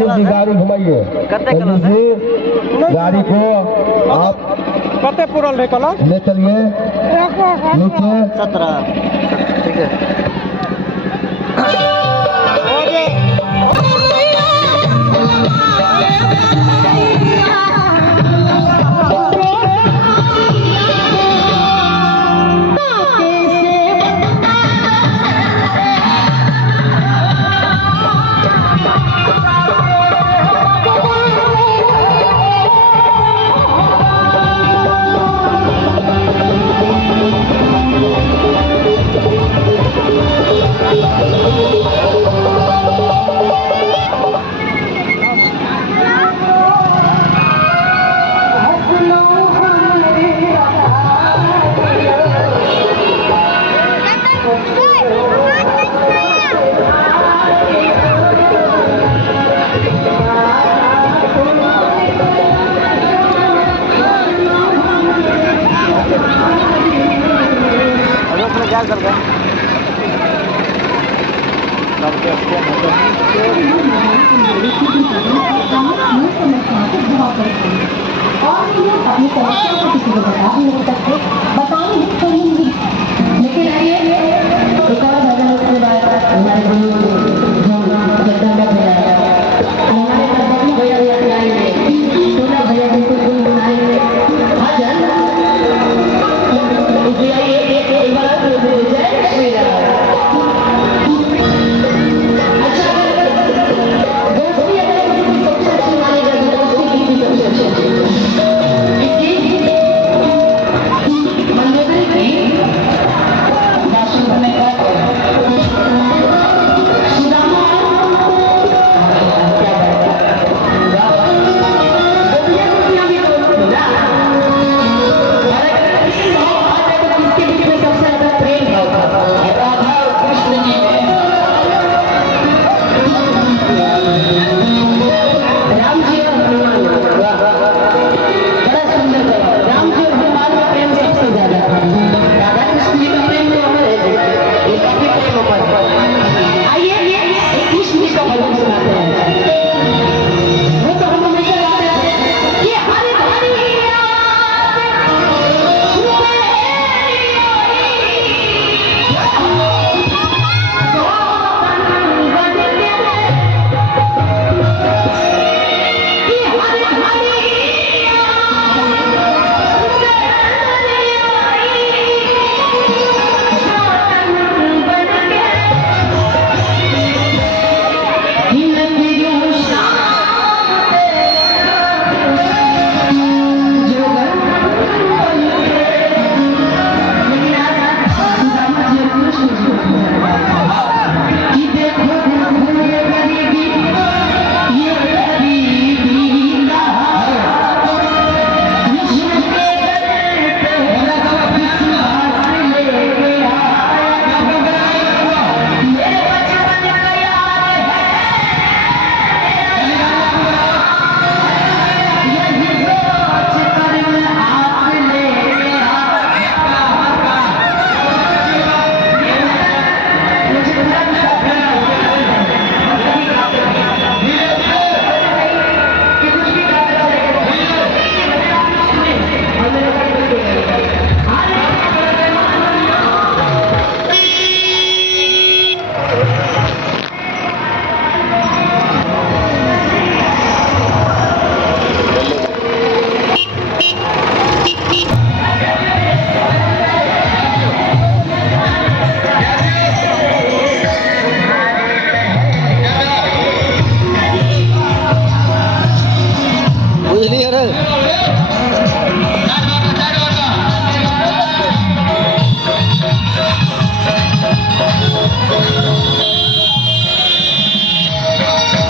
रंजीत जी गाड़ी घुमाइए, रंजीत जी गाड़ी को आप कते पूरल रहे कल ले चलिए नीचे। 17 ठीक है। क्या कर रहे हैं? और अपनी समस्या को किसी को बता भी नहीं सकते, बताओ लेकिन आइए एक और भजन उसके बाद हमारे गुरु जगदम्बा भैया हमारे भजन भैया आएंगे, सोना भैया बिल्कुल गुनगुनाएंगे भजन। एक बार जय श्री राम। दर्शन करने का